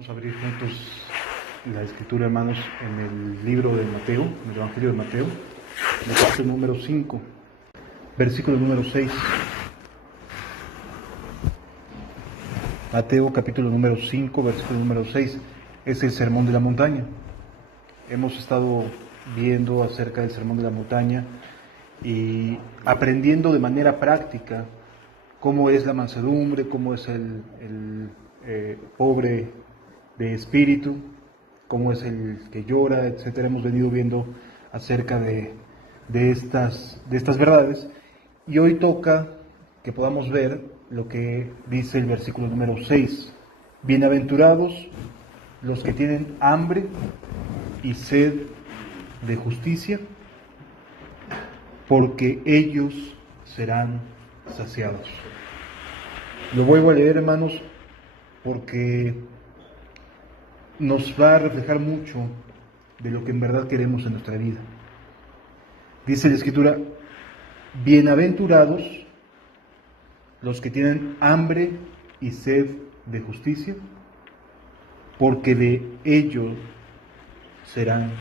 Vamos a abrir juntos la escritura, hermanos, en el libro de Mateo, en el Evangelio de Mateo, en el capítulo número 5, versículo número 6. Mateo, capítulo número 5, versículo número 6. Es el Sermón de la Montaña. Hemos estado viendo acerca del Sermón de la Montaña y aprendiendo de manera práctica cómo es la mansedumbre, cómo es el pobre de espíritu, cómo es el que llora, etcétera. Hemos venido viendo acerca de estas verdades, y hoy toca que podamos ver lo que dice el versículo número 6. Bienaventurados los que tienen hambre y sed de justicia, porque ellos serán saciados. Lo vuelvo a leer, hermanos, porque nos va a reflejar mucho de lo que en verdad queremos en nuestra vida. Dice la Escritura: bienaventurados los que tienen hambre y sed de justicia, porque de ellos serán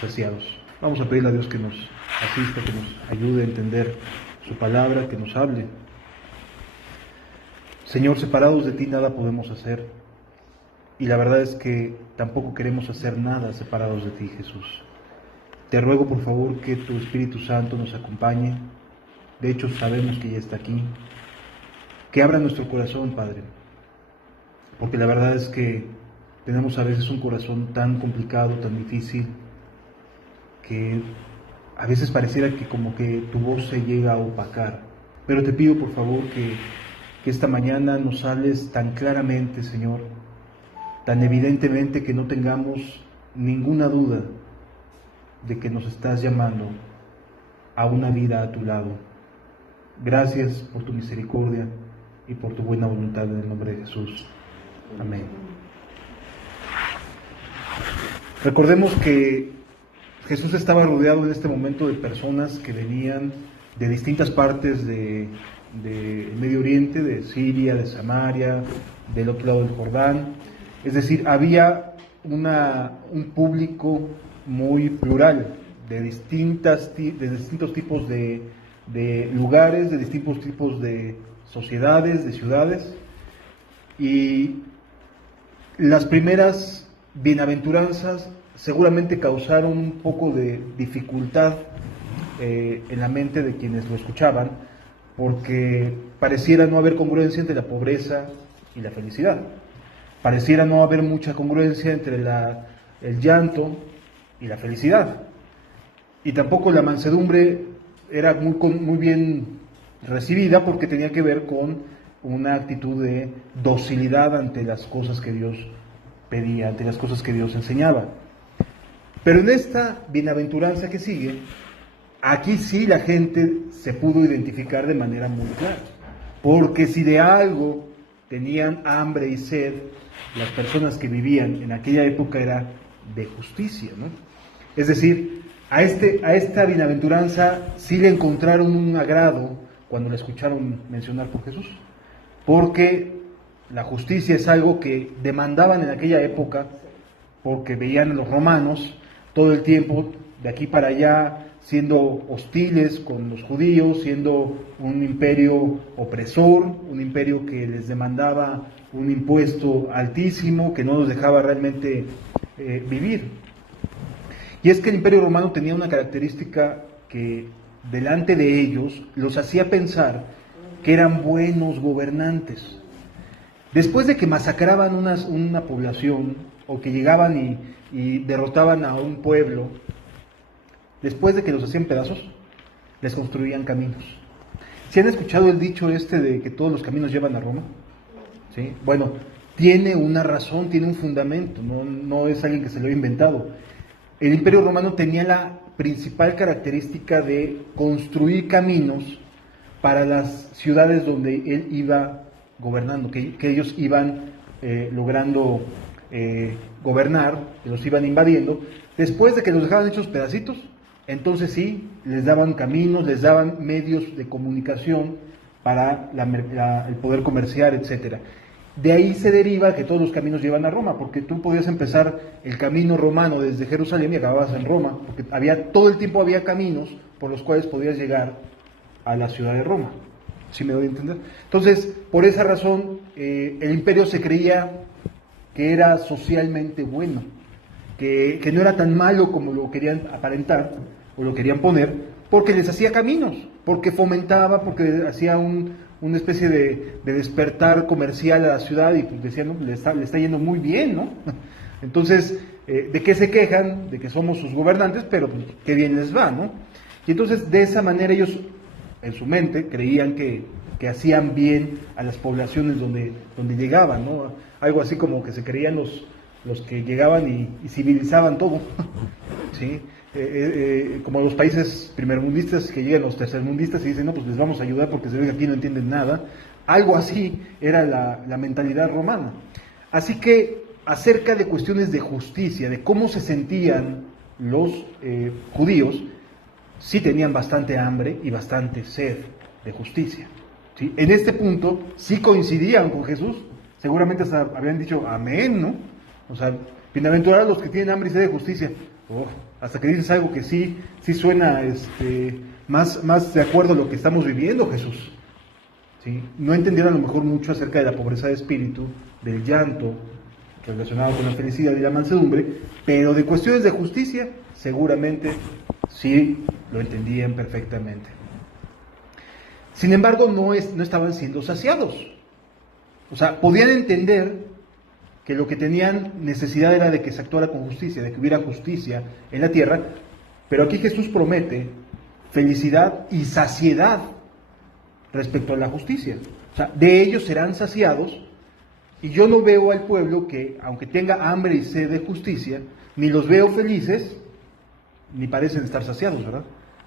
saciados. Vamos a pedirle a Dios que nos asista, que nos ayude a entender su palabra, que nos hable. Señor, separados de ti nada podemos hacer. Y la verdad es que tampoco queremos hacer nada separados de ti, Jesús. Te ruego, por favor, que tu Espíritu Santo nos acompañe. De hecho, sabemos que ya está aquí. Que abra nuestro corazón, Padre. Porque la verdad es que tenemos a veces un corazón tan complicado, tan difícil, que a veces pareciera que como que tu voz se llega a opacar. Pero te pido, por favor, que esta mañana nos hables tan claramente, Señor, tan evidentemente, que no tengamos ninguna duda de que nos estás llamando a una vida a tu lado. Gracias por tu misericordia y por tu buena voluntad, en el nombre de Jesús. Amén. Recordemos que Jesús estaba rodeado en este momento de personas que venían de distintas partes de Medio Oriente, de Siria, de Samaria, del otro lado del Jordán. Es decir, había un público muy plural, de distintos tipos de lugares, de distintos tipos de sociedades, de ciudades. Y las primeras bienaventuranzas seguramente causaron un poco de dificultad en la mente de quienes lo escuchaban, porque pareciera no haber congruencia entre la pobreza y la felicidad. Pareciera no haber mucha congruencia entre el llanto y la felicidad. Y tampoco la mansedumbre era muy bien recibida, porque tenía que ver con una actitud de docilidad ante las cosas que Dios pedía, ante las cosas que Dios enseñaba. Pero en esta bienaventuranza que sigue, aquí sí la gente se pudo identificar de manera muy clara. Porque si de algo tenían hambre y sed las personas que vivían en aquella época, era de justicia, ¿no? Es decir, a esta bienaventuranza sí le encontraron un agrado cuando la escucharon mencionar por Jesús, porque la justicia es algo que demandaban en aquella época, porque veían a los romanos todo el tiempo de aquí para allá siendo hostiles con los judíos, siendo un imperio opresor, un imperio que les demandaba un impuesto altísimo, que no los dejaba realmente vivir. Y es que el imperio romano tenía una característica que delante de ellos los hacía pensar que eran buenos gobernantes. Después de que masacraban una población, o que llegaban y derrotaban a un pueblo, después de que los hacían pedazos, les construían caminos. ¿Sí han escuchado el dicho de que todos los caminos llevan a Roma? ¿Sí? Bueno, tiene una razón, tiene un fundamento, no es alguien que se lo ha inventado. El Imperio Romano tenía la principal característica de construir caminos para las ciudades donde él iba gobernando, que ellos iban logrando gobernar, que los iban invadiendo. Después de que los dejaban hechos pedacitos, entonces sí, les daban caminos, les daban medios de comunicación para el poder comerciar, etc. De ahí se deriva que todos los caminos llevan a Roma, porque tú podías empezar el camino romano desde Jerusalén y acababas en Roma, porque todo el tiempo había caminos por los cuales podías llegar a la ciudad de Roma. ¿Sí me doy a entender? Entonces, por esa razón, el imperio se creía que era socialmente bueno, que no era tan malo como lo querían aparentar o lo querían poner, porque les hacía caminos, porque fomentaba, porque hacía una especie de despertar comercial a la ciudad y pues decían, no, le está yendo muy bien, ¿no? Entonces, ¿de qué se quejan? De que somos sus gobernantes, pero pues, qué bien les va, ¿no? Y entonces, de esa manera ellos, en su mente, creían que hacían bien a las poblaciones donde llegaban, ¿no? Algo así como que se creían los que llegaban y civilizaban todo, ¿sí? Como los países primermundistas que llegan los tercermundistas y dicen, no, pues les vamos a ayudar porque se ve que aquí no entienden nada. Algo así era la mentalidad romana. Así que acerca de cuestiones de justicia, de cómo se sentían los judíos, sí tenían bastante hambre y bastante sed de justicia, ¿sí? En este punto sí coincidían con Jesús, seguramente hasta habían dicho amén, ¿no? O sea, bienaventurados los que tienen hambre y sed de justicia. Oh, hasta que dices algo que sí suena más de acuerdo a lo que estamos viviendo, Jesús. ¿Sí? No entendieron a lo mejor mucho acerca de la pobreza de espíritu, del llanto, relacionado con la felicidad y la mansedumbre, pero de cuestiones de justicia, seguramente sí lo entendían perfectamente. Sin embargo, no estaban siendo saciados. O sea, podían entender que lo que tenían necesidad era de que se actuara con justicia, de que hubiera justicia en la tierra, pero aquí Jesús promete felicidad y saciedad respecto a la justicia. O sea, de ellos serán saciados, y yo no veo al pueblo que, aunque tenga hambre y sed de justicia, ni los veo felices, ni parecen estar saciados, ¿verdad?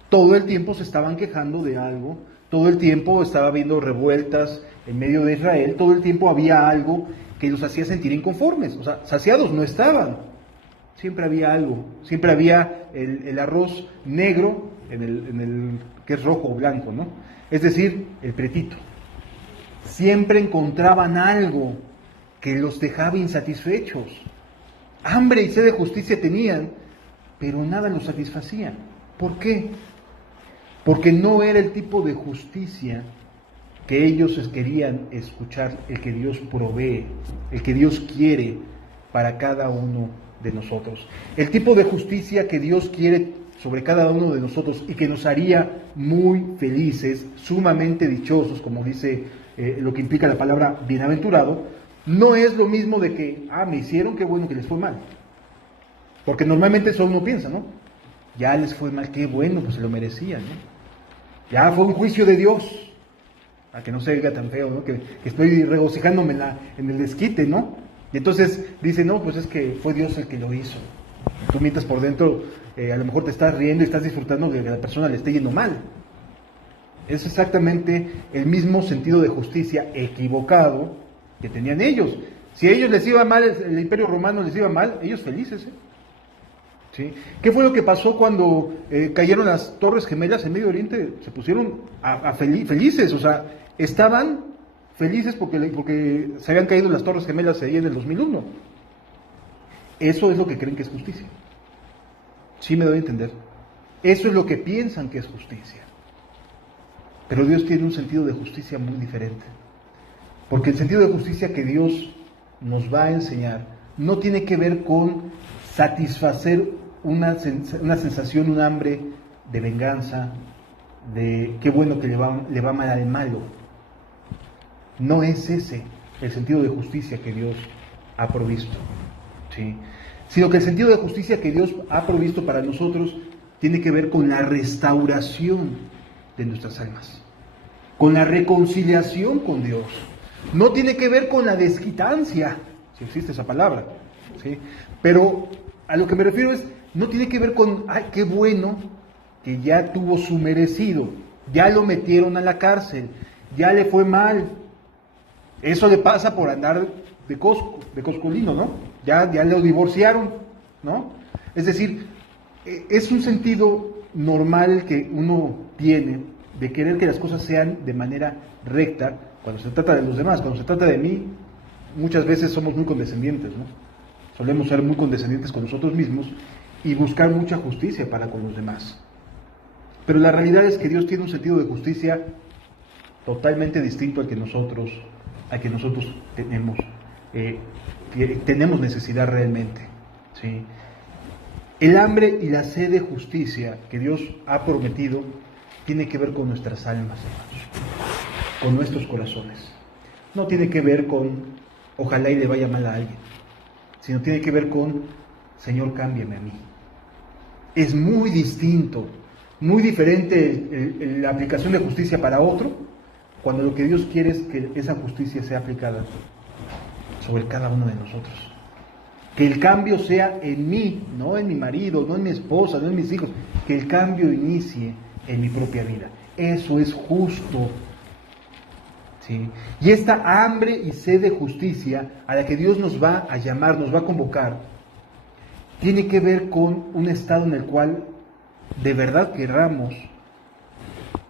Todo el tiempo se estaban quejando de algo, todo el tiempo estaba habiendo revueltas en medio de Israel, todo el tiempo había algo que los hacía sentir inconformes. O sea, saciados no estaban. Siempre había algo, siempre había el arroz negro en el que es rojo o blanco, ¿no? Es decir, el pretito. Siempre encontraban algo que los dejaba insatisfechos. Hambre y sed de justicia tenían, pero nada los satisfacía. ¿Por qué? Porque no era el tipo de justicia que ellos querían escuchar, el que Dios provee, el que Dios quiere para cada uno de nosotros. El tipo de justicia que Dios quiere sobre cada uno de nosotros y que nos haría muy felices, sumamente dichosos, como dice lo que implica la palabra bienaventurado, no es lo mismo de que, me hicieron, qué bueno que les fue mal. Porque normalmente eso uno piensa, ¿no? Ya les fue mal, qué bueno, pues se lo merecían, ¿no? Ya fue un juicio de Dios, a que no se oiga tan feo, ¿no? Que estoy regocijándome en el desquite, ¿no? Y entonces dice, no, pues es que fue Dios el que lo hizo. Tú mientras por dentro, a lo mejor te estás riendo y estás disfrutando de que a la persona le esté yendo mal. Es exactamente el mismo sentido de justicia equivocado que tenían ellos. Si a ellos les iba mal, el Imperio Romano les iba mal, ellos felices, ¿eh? ¿Sí? ¿Qué fue lo que pasó cuando cayeron las Torres Gemelas en Medio Oriente? Se pusieron felices, o sea, estaban felices porque se habían caído las Torres Gemelas ahí en el 2001. Eso es lo que creen que es justicia. Sí me doy a entender. Eso es lo que piensan que es justicia. Pero Dios tiene un sentido de justicia muy diferente. Porque el sentido de justicia que Dios nos va a enseñar no tiene que ver con satisfacer una sensación, un hambre de venganza, de qué bueno que le va mal al malo. No es ese el sentido de justicia que Dios ha provisto, ¿sí? Sino que el sentido de justicia que Dios ha provisto para nosotros tiene que ver con la restauración de nuestras almas, con la reconciliación con Dios. No tiene que ver con la desquitancia, si existe esa palabra, ¿sí? Pero a lo que me refiero es, no tiene que ver con, qué bueno que ya tuvo su merecido, ya lo metieron a la cárcel, ya le fue mal. Eso le pasa por andar de coscolino, ¿no? Ya lo divorciaron, ¿no? Es decir, es un sentido normal que uno tiene de querer que las cosas sean de manera recta cuando se trata de los demás. Cuando se trata de mí, muchas veces somos muy condescendientes, ¿no? Solemos ser muy condescendientes con nosotros mismos y buscar mucha justicia para con los demás. Pero la realidad es que Dios tiene un sentido de justicia totalmente distinto al que nosotros tenemos, que tenemos necesidad realmente, ¿sí? El hambre y la sed de justicia que Dios ha prometido tiene que ver con nuestras almas, hermanos, con nuestros corazones. No tiene que ver con ojalá y le vaya mal a alguien, sino tiene que ver con Señor, cámbiame a mí. Es muy distinto, muy diferente la aplicación de justicia para otro, cuando lo que Dios quiere es que esa justicia sea aplicada sobre cada uno de nosotros. Que el cambio sea en mí, no en mi marido, no en mi esposa, no en mis hijos. Que el cambio inicie en mi propia vida. Eso es justo. ¿Sí? Y esta hambre y sed de justicia a la que Dios nos va a llamar, nos va a convocar, tiene que ver con un estado en el cual de verdad querramos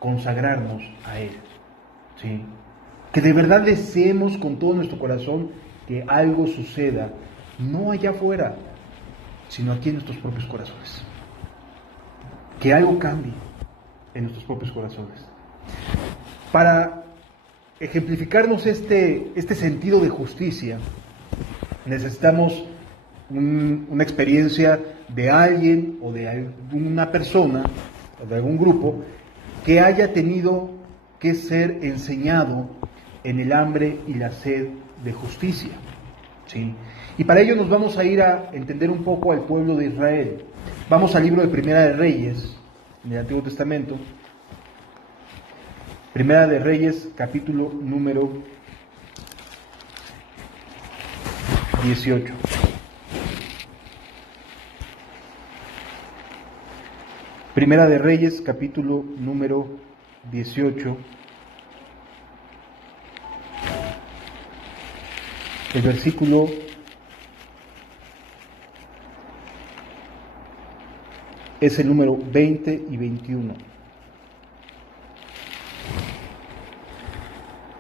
consagrarnos a Él. ¿Sí? Que de verdad deseemos con todo nuestro corazón que algo suceda, no allá afuera, sino aquí en nuestros propios corazones. Que algo cambie en nuestros propios corazones. Para ejemplificarnos este sentido de justicia, necesitamos una experiencia de alguien o de alguna persona o de algún grupo que haya tenido que ser enseñado en el hambre y la sed de justicia, ¿sí? Y para ello nos vamos a ir a entender un poco al pueblo de Israel. Vamos al libro de Primera de Reyes, en el Antiguo Testamento. Primera de Reyes, capítulo número 18. Primera de Reyes, capítulo número 18. El versículo es el número 20 y 21.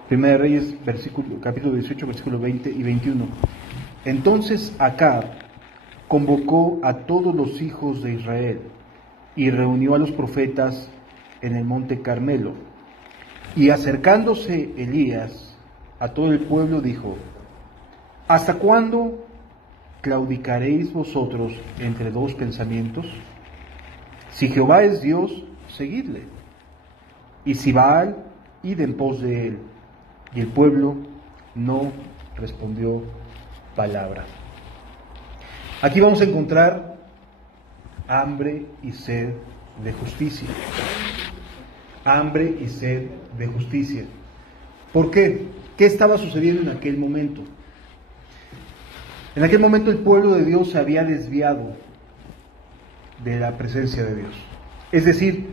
Primera de Reyes, capítulo 18, versículo 20 y 21. Entonces Acab convocó a todos los hijos de Israel y reunió a los profetas en el monte Carmelo. Y acercándose Elías a todo el pueblo dijo: ¿Hasta cuándo claudicaréis vosotros entre dos pensamientos? Si Jehová es Dios, seguidle, y si Baal, id en pos de él. Y el pueblo no respondió palabra. Aquí vamos a encontrar hambre y sed de justicia. Hambre y sed de justicia. ¿Por qué? ¿Qué estaba sucediendo en aquel momento? En aquel momento el pueblo de Dios se había desviado de la presencia de Dios. Es decir,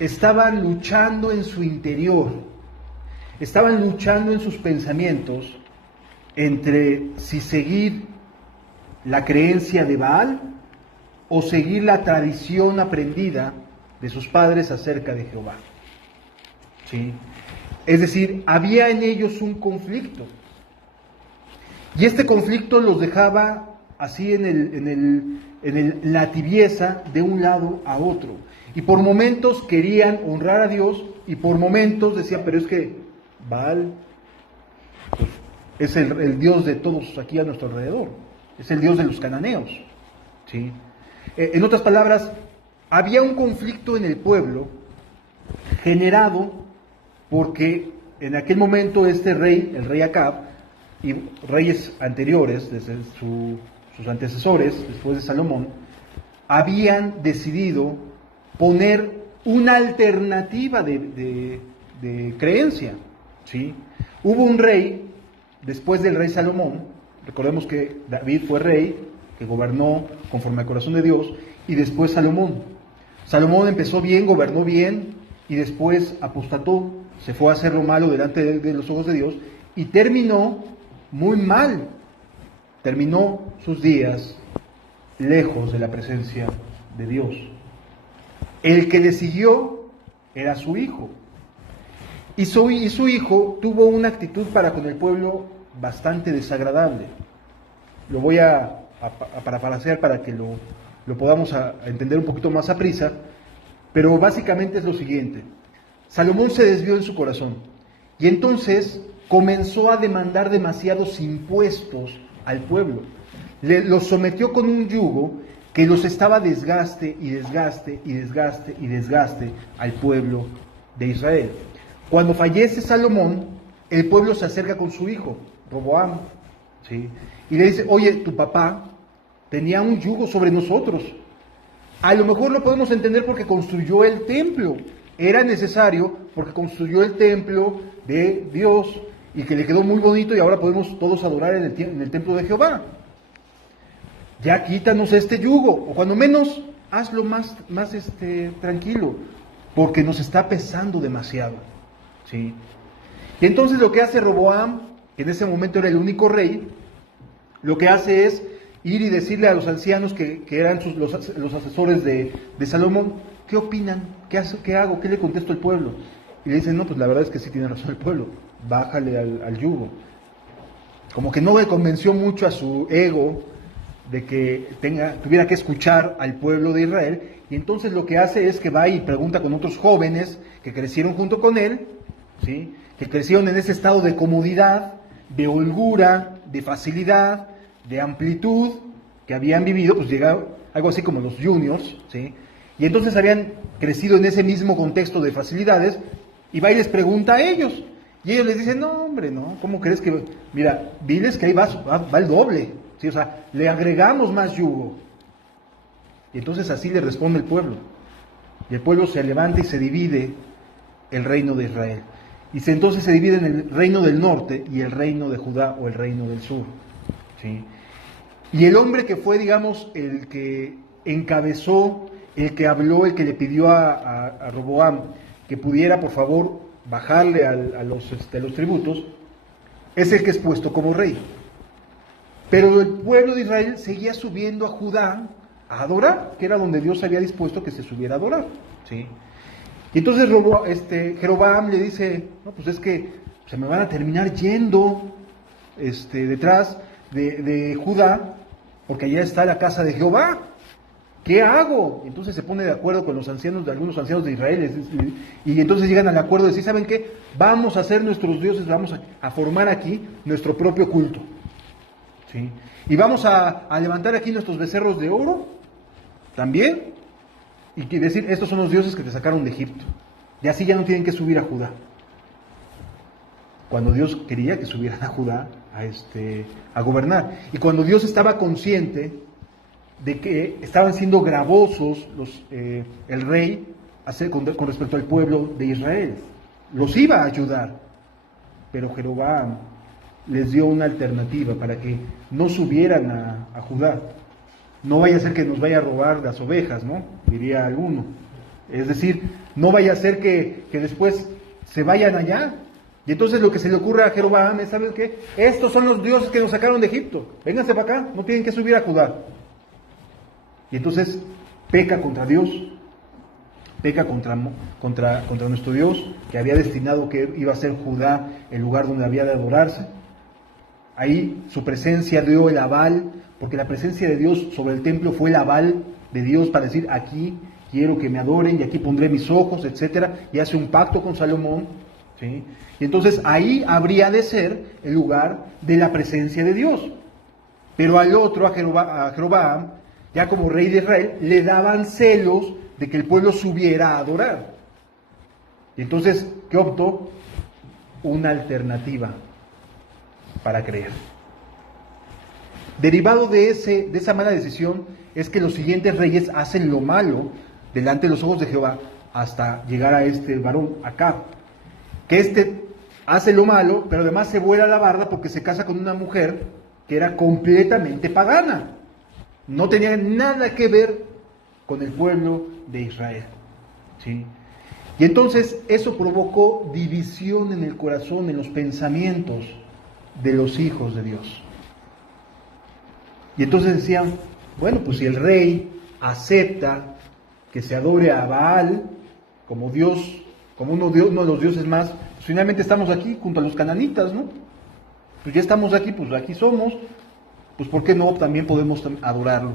estaban luchando en su interior, estaban luchando en sus pensamientos entre si seguir la creencia de Baal o seguir la tradición aprendida de sus padres acerca de Jehová. ¿Sí? Es decir, había en ellos un conflicto. Y este conflicto los dejaba así en la tibieza de un lado a otro. Y por momentos querían honrar a Dios y por momentos decían, pero es que Baal pues, es el Dios de todos aquí a nuestro alrededor. Es el Dios de los cananeos. ¿Sí? En otras palabras, había un conflicto en el pueblo generado porque en aquel momento este rey, el rey Acab, y reyes anteriores, desde sus antecesores, después de Salomón, habían decidido poner una alternativa de creencia. ¿Sí? Hubo un rey, después del rey Salomón, recordemos que David fue rey, que gobernó conforme al corazón de Dios, y después Salomón. Salomón empezó bien, gobernó bien, y después apostató, se fue a hacer lo malo delante de los ojos de Dios, y terminó muy mal. Terminó sus días lejos de la presencia de Dios. El que le siguió era su hijo. Y su hijo tuvo una actitud para con el pueblo bastante desagradable. Lo voy a parafrasear para que lo podamos entender un poquito más a prisa, pero básicamente es lo siguiente. Salomón se desvió en su corazón y entonces comenzó a demandar demasiados impuestos al pueblo. Los sometió con un yugo que los estaba desgaste y desgaste y desgaste y desgaste al pueblo de Israel. Cuando fallece Salomón, el pueblo se acerca con su hijo, Roboam, ¿sí? Y le dice, oye, tu papá tenía un yugo sobre nosotros. A lo mejor lo podemos entender porque construyó el templo. Era necesario porque construyó el templo de Dios y que le quedó muy bonito y ahora podemos todos adorar en el templo de Jehová. Ya quítanos este yugo, o cuando menos hazlo más tranquilo, porque nos está pesando demasiado, ¿sí? Y entonces lo que hace Roboam, que en ese momento era el único rey, lo que hace es ir y decirle a los ancianos que eran los asesores de Salomón, ¿qué opinan? ¿Qué hago? ¿Qué le contesto al pueblo? Y le dicen, no, pues la verdad es que sí tiene razón el pueblo, bájale al yugo. Como que no le convenció mucho a su ego de que tuviera que escuchar al pueblo de Israel, y entonces lo que hace es que va y pregunta con otros jóvenes que crecieron junto con él, ¿sí? Que crecieron en ese estado de comodidad, de holgura, de facilidad, de amplitud, que habían vivido, pues llega algo así como los juniors, ¿sí? Y entonces habían crecido en ese mismo contexto de facilidades, y va y les pregunta a ellos, y ellos les dicen, no hombre, no, ¿cómo crees que? Mira, diles que ahí va el doble, ¿sí? O sea, le agregamos más yugo. Y entonces así le responde el pueblo, y el pueblo se levanta y se divide el reino de Israel. Y entonces se divide en el reino del norte y el reino de Judá o el reino del sur, ¿sí? Y el hombre que fue, digamos, el que encabezó, el que habló, el que le pidió a Roboam que pudiera, por favor, bajarle a los tributos, es el que es puesto como rey. Pero el pueblo de Israel seguía subiendo a Judá a adorar, que era donde Dios había dispuesto que se subiera a adorar, ¿sí? Y entonces Jeroboam le dice, no, pues es que se me van a terminar yendo detrás de Judá, porque allá está la casa de Jehová. ¿Qué hago? Entonces se pone de acuerdo con algunos ancianos de Israel, y entonces llegan al acuerdo de decir, ¿saben qué? Vamos a hacer nuestros dioses, vamos a formar aquí nuestro propio culto, ¿sí? Y vamos a levantar aquí nuestros becerros de oro, también, y decir, estos son los dioses que te sacaron de Egipto. Y así ya no tienen que subir a Judá. Cuando Dios quería que subieran a Judá a gobernar. Y cuando Dios estaba consciente de que estaban siendo gravosos el rey con respecto al pueblo de Israel. Los iba a ayudar, pero Jeroboam les dio una alternativa para que no subieran a Judá. No vaya a ser que nos vaya a robar las ovejas, ¿no? Diría alguno. Es decir, no vaya a ser que después se vayan allá. Y entonces lo que se le ocurre a Jeroboam es, ¿saben qué? Estos son los dioses que nos sacaron de Egipto. Vénganse para acá, no tienen que subir a Judá. Y entonces peca contra Dios, peca contra nuestro Dios, que había destinado que iba a ser Judá el lugar donde había de adorarse. Ahí su presencia dio el aval, porque la presencia de Dios sobre el templo fue el aval de Dios para decir, aquí quiero que me adoren y aquí pondré mis ojos, etcétera, y hace un pacto con Salomón, ¿sí? Y entonces ahí habría de ser el lugar de la presencia de Dios. Pero al otro, a Jeroboam, ya como rey de Israel, le daban celos de que el pueblo subiera a adorar. Y entonces, ¿qué optó? Una alternativa para creer. Derivado de esa mala decisión es que los siguientes reyes hacen lo malo delante de los ojos de Jehová hasta llegar a este varón acá, que hace lo malo, pero además se vuela la barda porque se casa con una mujer que era completamente pagana. No tenía nada que ver con el pueblo de Israel, ¿sí? Y entonces eso provocó división en el corazón, en los pensamientos de los hijos de Dios. Y entonces decían, bueno, pues si el rey acepta que se adore a Baal como Dios, como uno de los dioses más, pues finalmente estamos aquí junto a los cananitas, ¿no? Pues ya estamos aquí, pues aquí somos, pues ¿por qué no también podemos adorarlo?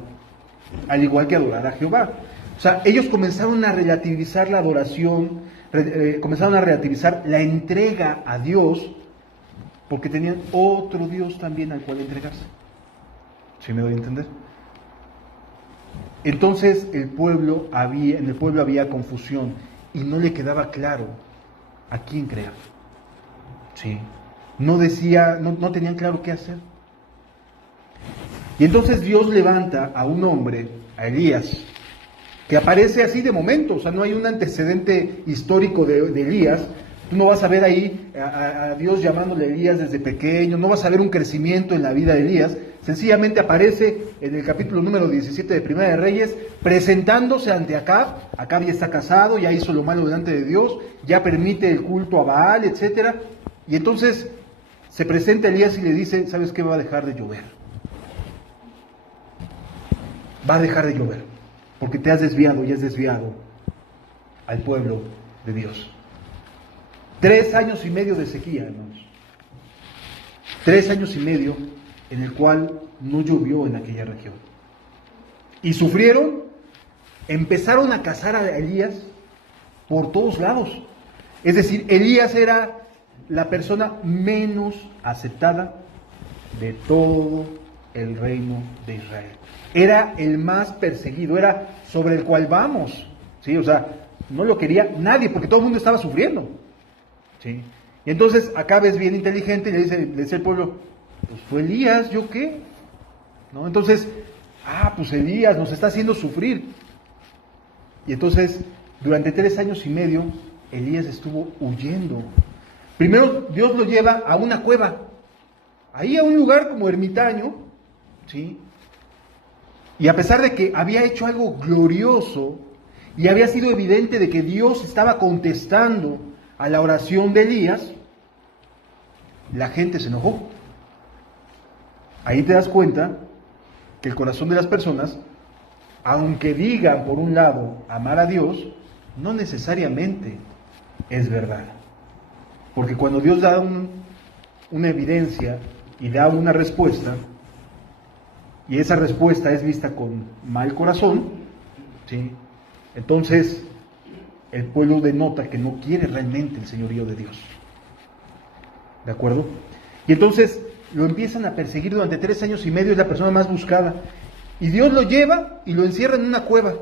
Al igual que adorar a Jehová. O sea, ellos comenzaron a relativizar la adoración, comenzaron a relativizar la entrega a Dios, porque tenían otro Dios también al cual entregarse. ¿Sí me doy a entender? Entonces en el pueblo había confusión y no le quedaba claro a quién creer. ¿Sí? No tenían claro qué hacer. Y entonces Dios levanta a un hombre, a Elías, que aparece así de momento, o sea, no hay un antecedente histórico de Elías. Tú no vas a ver ahí a Dios llamándole a Elías desde pequeño, no vas a ver un crecimiento en la vida de Elías. Sencillamente aparece en el capítulo número 17 de Primera de Reyes, presentándose ante Acab. Acab ya está casado, ya hizo lo malo delante de Dios, ya permite el culto a Baal, etcétera. Y entonces se presenta Elías y le dice, ¿sabes qué? Va a dejar de llover. Va a dejar de llover, porque te has desviado y has desviado al pueblo de Dios. 3 años y medio de sequía, hermanos. 3 años y medio en el cual no llovió en aquella región. Y sufrieron, empezaron a cazar a Elías por todos lados. Es decir, Elías era la persona menos aceptada de todo el reino de Israel. Era el más perseguido, era sobre el cual vamos. ¿Sí? O sea, no lo quería nadie porque todo el mundo estaba sufriendo. ¿Sí? Y entonces Acab es bien inteligente y le dice al pueblo, pues fue Elías, ¿yo qué? ¿No? Entonces, pues Elías nos está haciendo sufrir. Y entonces, durante 3 años y medio, Elías estuvo huyendo. Primero Dios lo lleva a una cueva, ahí a un lugar como ermitaño, ¿sí? Y a pesar de que había hecho algo glorioso y había sido evidente de que Dios estaba contestando a la oración de Elías, la gente se enojó. Ahí te das cuenta que el corazón de las personas, aunque digan por un lado amar a Dios, no necesariamente es verdad. Porque cuando Dios da una evidencia y da una respuesta, y esa respuesta es vista con mal corazón, ¿sí? Entonces el pueblo denota que no quiere realmente el señorío de Dios. ¿De acuerdo? Y entonces lo empiezan a perseguir durante 3 años y medio, es la persona más buscada. Y Dios lo lleva y lo encierra en una cueva.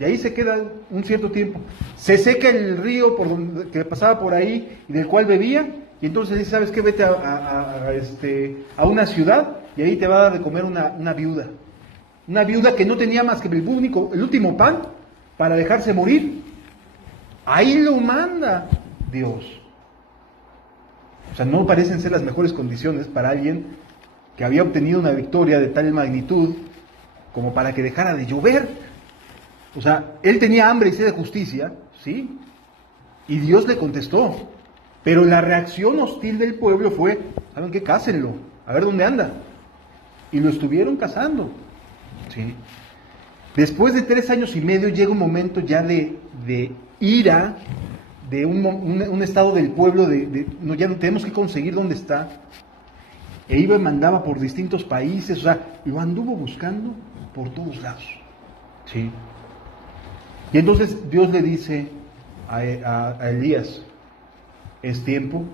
Y ahí se queda un cierto tiempo. Se seca el río que pasaba por ahí y del cual bebía. Y entonces dice, ¿sabes qué? Vete a una ciudad y ahí te va a dar de comer una viuda. Una viuda que no tenía más que el último pan para dejarse morir. Ahí lo manda Dios. O sea, no parecen ser las mejores condiciones para alguien que había obtenido una victoria de tal magnitud como para que dejara de llover. O sea, él tenía hambre y sed de justicia, ¿sí? Y Dios le contestó. Pero la reacción hostil del pueblo fue, ¿saben qué? Cásenlo, a ver dónde anda. Y lo estuvieron cazando, ¿sí? Después de 3 años y medio llega un momento ya de ira, de un estado del pueblo, no, ya no tenemos que conseguir dónde está. E iba y mandaba por distintos países, o sea, lo anduvo buscando por todos lados, ¿sí? Y entonces Dios le dice a Elías, es tiempo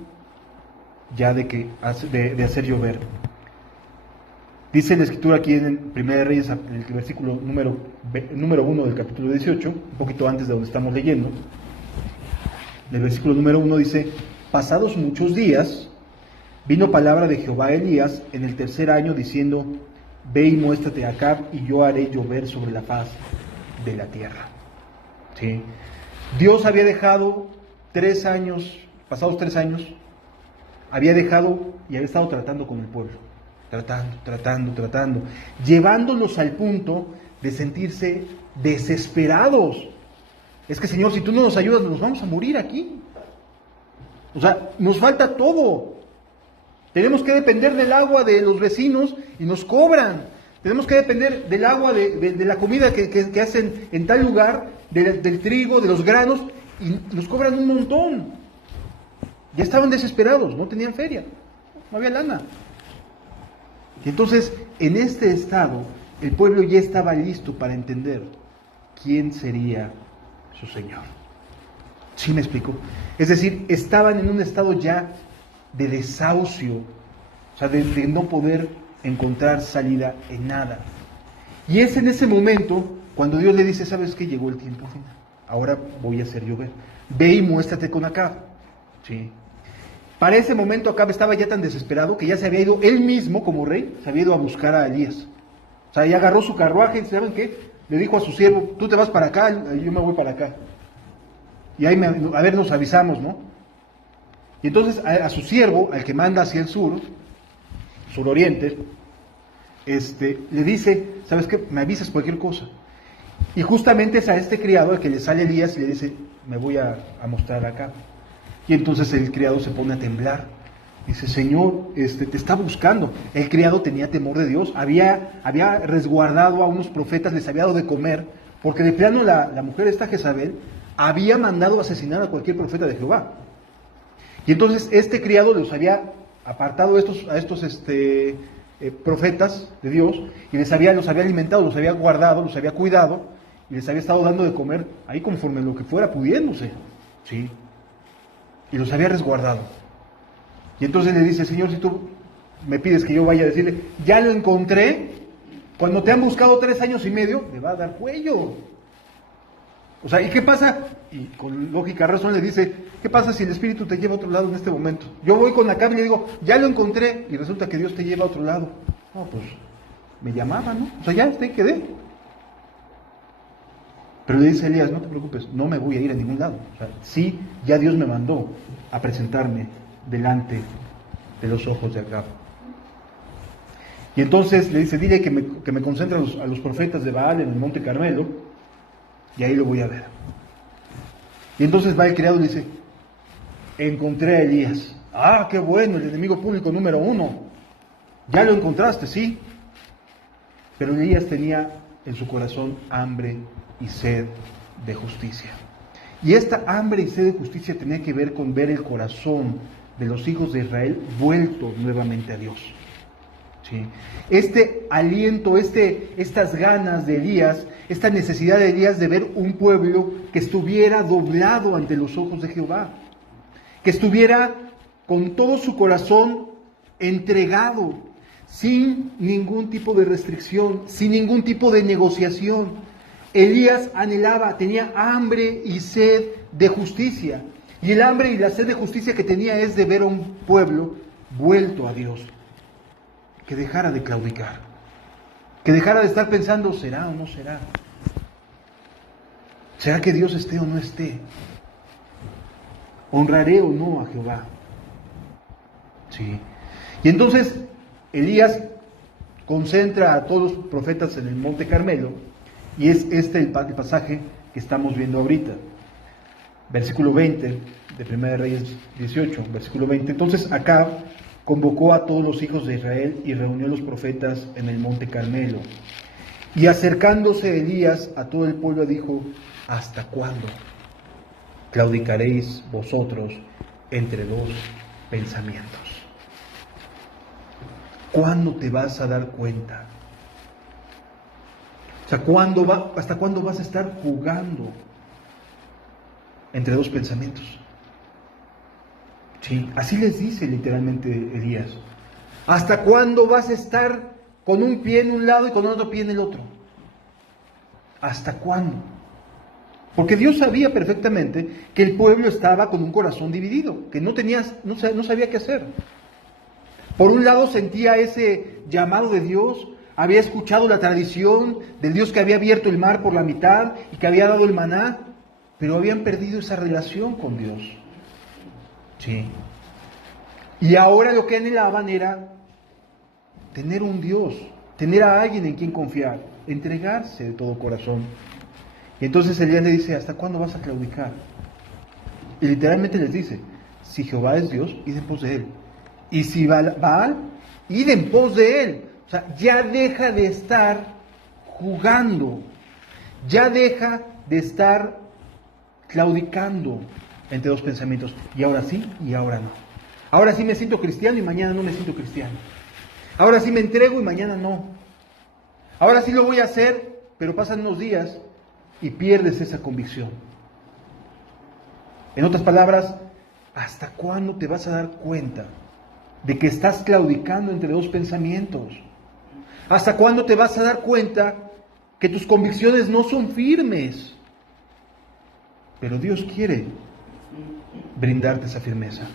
ya de hacer llover. Dice la escritura aquí en 1 Reyes, en el versículo número 1 del capítulo 18, un poquito antes de donde estamos leyendo. El versículo número 1 dice, pasados muchos días, vino palabra de Jehová a Elías en el 3er año diciendo, ve y muéstrate a Acab y yo haré llover sobre la faz de la tierra. ¿Sí? Dios había dejado 3 años, pasados 3 años, había dejado y había estado tratando con el pueblo. Tratando, llevándolos al punto de sentirse desesperados. Es que, Señor, si tú no nos ayudas, nos vamos a morir aquí. O sea, nos falta todo. Tenemos que depender del agua de los vecinos y nos cobran. Tenemos que depender del agua, de la comida que hacen en tal lugar, del trigo, de los granos, y nos cobran un montón. Ya estaban desesperados, no tenían feria. no había lana. Y entonces, en este estado, el pueblo ya estaba listo para entender quién sería su Señor. ¿Sí me explico? Es decir, estaban en un estado ya de desahucio, o sea, de no poder encontrar salida en nada. Y es en ese momento cuando Dios le dice, ¿sabes qué? Llegó el tiempo final. Ahora voy a hacer llover. Ve y muéstrate con Acab. ¿Sí? Para ese momento Acab estaba ya tan desesperado que ya se había ido él mismo como rey, se había ido a buscar a Elías. O sea, ya agarró su carruaje, ¿saben qué? Le dijo a su siervo, tú te vas para acá, yo me voy para acá. Y ahí a ver, nos avisamos, ¿no? Y entonces a su siervo, al que manda hacia el sur, suroriente, le dice, ¿sabes qué? Me avisas cualquier cosa. Y justamente es a este criado al que le sale Elías y le dice, me voy a mostrar acá. Y entonces el criado se pone a temblar. Dice, Señor, te está buscando. El criado tenía temor de Dios, había resguardado a unos profetas, les había dado de comer, porque de plano la mujer esta Jezabel había mandado asesinar a cualquier profeta de Jehová. Y entonces este criado los había apartado a estos profetas de Dios y los había alimentado, los había guardado, los había cuidado y les había estado dando de comer ahí conforme lo que fuera pudiéndose. ¿Sí? Y los había resguardado. Y entonces le dice, Señor, si tú me pides que yo vaya a decirle, ya lo encontré, cuando te han buscado 3 años y medio, le va a dar cuello. O sea, ¿y qué pasa? Y con lógica razón le dice, ¿qué pasa si el Espíritu te lleva a otro lado en este momento? Yo voy con Acab y le digo, ya lo encontré, y resulta que Dios te lleva a otro lado. No, pues, me llamaba, ¿no? O sea, ya quedé. Pero le dice Elías, no te preocupes, no me voy a ir a ningún lado. O sea, sí, ya Dios me mandó a presentarme delante de los ojos de Acab. Y entonces le dice, dile que me concentre a los profetas de Baal en el monte Carmelo, y ahí lo voy a ver. Y entonces va el criado y le dice, encontré a Elías. Ah, qué bueno, el enemigo público número 1. Ya lo encontraste, sí. Pero Elías tenía en su corazón hambre y sed de justicia. Y esta hambre y sed de justicia tenía que ver con ver el corazón de los hijos de Israel vuelto nuevamente a Dios. ¿Sí? Este aliento, estas ganas de Elías, esta necesidad de Elías de ver un pueblo que estuviera doblado ante los ojos de Jehová, que estuviera con todo su corazón entregado, sin ningún tipo de restricción, sin ningún tipo de negociación. Elías anhelaba, tenía hambre y sed de justicia, y el hambre y la sed de justicia que tenía es de ver a un pueblo vuelto a Dios, que dejara de claudicar, que dejara de estar pensando, ¿será o no será? ¿Será que Dios esté o no esté? ¿Honraré o no a Jehová? Sí. Y entonces Elías concentra a todos los profetas en el monte Carmelo, y es el pasaje que estamos viendo ahorita. Versículo 20 de 1 Reyes 18, versículo 20. Entonces Acab convocó a todos los hijos de Israel y reunió a los profetas en el monte Carmelo. Y acercándose Elías a todo el pueblo dijo, ¿hasta cuándo claudicaréis vosotros entre dos pensamientos? ¿Cuándo te vas a dar cuenta? O sea, ¿hasta cuándo vas a estar jugando entre dos pensamientos? Sí, así les dice literalmente Elías. ¿Hasta cuándo vas a estar con un pie en un lado y con otro pie en el otro? ¿Hasta cuándo? Porque Dios sabía perfectamente que el pueblo estaba con un corazón dividido, que no sabía qué hacer. Por un lado sentía ese llamado de Dios, había escuchado la tradición del Dios que había abierto el mar por la mitad y que había dado el maná, pero habían perdido esa relación con Dios. Sí. Y ahora lo que anhelaban era tener un Dios, tener a alguien en quien confiar, entregarse de todo corazón. Y entonces Elías le dice, ¿hasta cuándo vas a claudicar? Y literalmente les dice, si Jehová es Dios, id en pos de él. Y si Baal, id en pos de él. O sea, ya deja de estar jugando, ya deja de estar claudicando entre dos pensamientos, y ahora sí y ahora no. Ahora sí me siento cristiano y mañana no me siento cristiano. Ahora sí me entrego y mañana no. Ahora sí lo voy a hacer, pero pasan unos días y pierdes esa convicción. En otras palabras, ¿hasta cuándo te vas a dar cuenta de que estás claudicando entre dos pensamientos? ¿Hasta cuándo te vas a dar cuenta que tus convicciones no son firmes? Pero Dios quiere brindarte esa firmeza.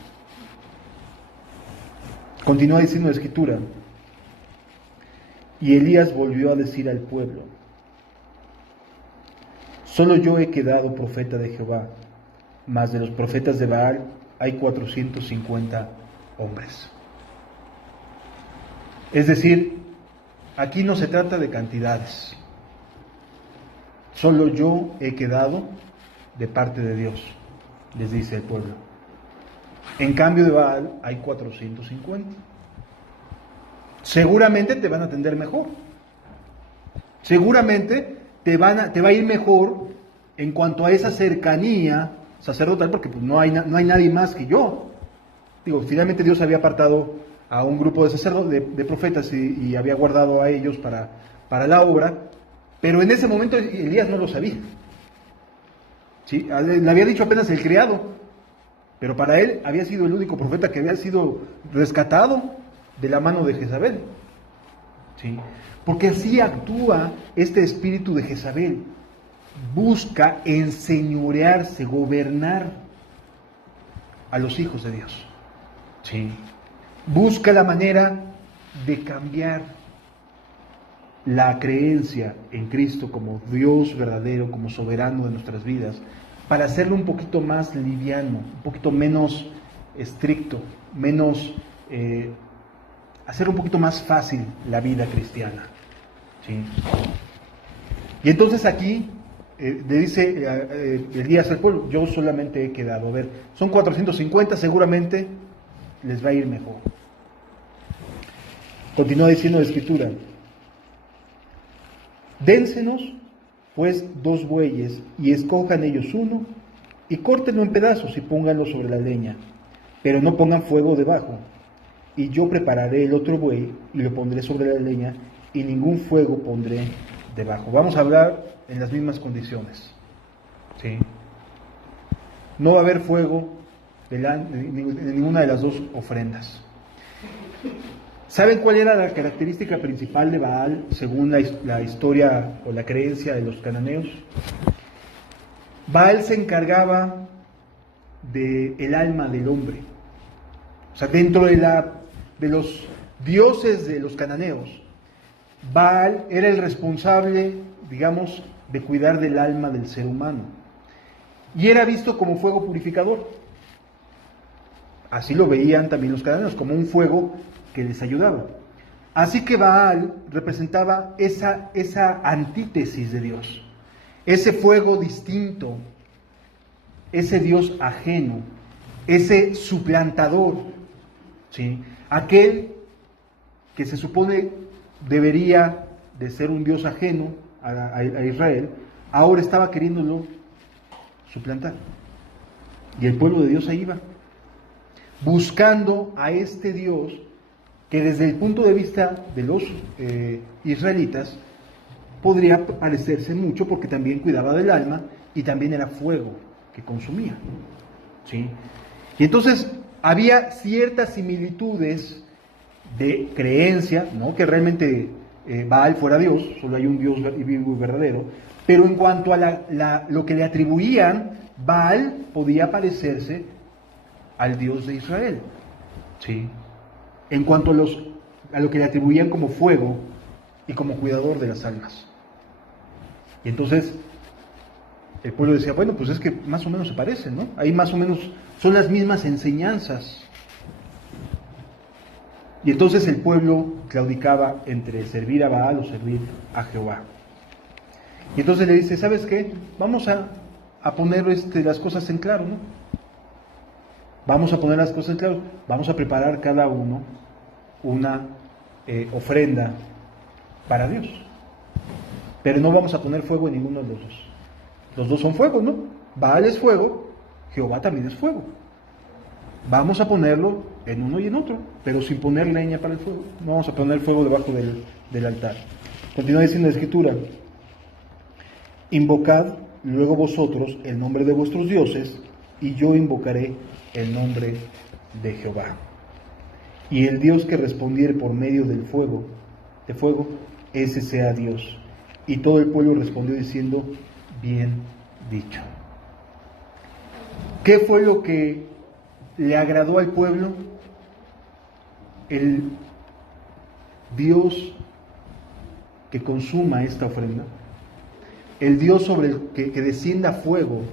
Continúa diciendo la Escritura: y Elías volvió a decir al pueblo: solo yo he quedado profeta de Jehová, mas de los profetas de Baal hay 450 hombres. Es decir, aquí no se trata de cantidades. Solo yo he quedado de parte de Dios, les dice el pueblo. En cambio de Baal hay 450. Seguramente te van a atender mejor. Seguramente te va a ir mejor en cuanto a esa cercanía sacerdotal, porque pues no hay nadie más que yo. Digo, finalmente Dios había apartado a un grupo de sacerdotes, de profetas, y había guardado a ellos para la obra, pero en ese momento Elías no lo sabía. ¿Sí? Le había dicho apenas el criado, pero para él había sido el único profeta que había sido rescatado de la mano de Jezabel. ¿Sí? Porque así actúa este espíritu de Jezabel. Busca enseñorearse, gobernar a los hijos de Dios. ¿Sí? Busca la manera de cambiar la creencia en Cristo como Dios verdadero, como soberano de nuestras vidas, para hacerlo un poquito más liviano, un poquito menos estricto, hacer un poquito más fácil la vida cristiana. ¿Sí? Y entonces aquí le dice Elías al pueblo: yo solamente he quedado. A ver, son 450, seguramente les va a ir mejor. Continúa diciendo la Escritura: dénsenos pues 2 bueyes, y escojan ellos uno, y córtenlo en pedazos y pónganlo sobre la leña, pero no pongan fuego debajo. Y yo prepararé el otro buey y lo pondré sobre la leña, y ningún fuego pondré debajo. Vamos a hablar en las mismas condiciones. ¿Sí? No va a haber fuego en ninguna de las dos ofrendas. ¿Saben cuál era la característica principal de Baal según la historia o la creencia de los cananeos? Baal se encargaba del alma del hombre. O sea, dentro de los dioses de los cananeos, Baal era el responsable, digamos, de cuidar del alma del ser humano. Y era visto como fuego purificador. Así lo veían también los cananeos, como un fuego que les ayudaba. Así que Baal representaba esa antítesis de Dios, ese fuego distinto, ese Dios ajeno, ese suplantador, ¿sí? Aquel que se supone debería de ser un Dios ajeno a Israel, ahora estaba queriéndolo suplantar. Y el pueblo de Dios ahí iba, buscando a este Dios que desde el punto de vista de los israelitas podría parecerse mucho, porque también cuidaba del alma y también era fuego que consumía. ¿Sí? Y entonces había ciertas similitudes de creencia, no que realmente Baal fuera Dios, solo hay un Dios vivo y verdadero, pero en cuanto a lo que le atribuían, Baal podía parecerse al Dios de Israel. ¿Sí? En cuanto a lo que le atribuían como fuego y como cuidador de las almas. Y entonces el pueblo decía: bueno, pues es que más o menos se parecen, ¿no? Ahí más o menos son las mismas enseñanzas. Y entonces el pueblo claudicaba entre servir a Baal o servir a Jehová. Y entonces le dice: ¿sabes qué? Vamos a poner las cosas en claro, ¿no? Vamos a poner las cosas en claro. Vamos a preparar cada uno una ofrenda para Dios. Pero no vamos a poner fuego en ninguno de los dos. Los dos son fuego, ¿no? Baal es fuego, Jehová también es fuego. vamos a ponerlo en uno y en otro, pero sin poner leña para el fuego. No vamos a poner fuego debajo del altar. Continúa diciendo la Escritura: invocad luego vosotros el nombre de vuestros dioses, y yo invocaré el nombre de Jehová. Y el Dios que respondiere por medio de fuego, ese sea Dios. Y todo el pueblo respondió diciendo: bien dicho. ¿Qué fue lo que le agradó al pueblo? El Dios que consuma esta ofrenda, el Dios sobre el que descienda fuego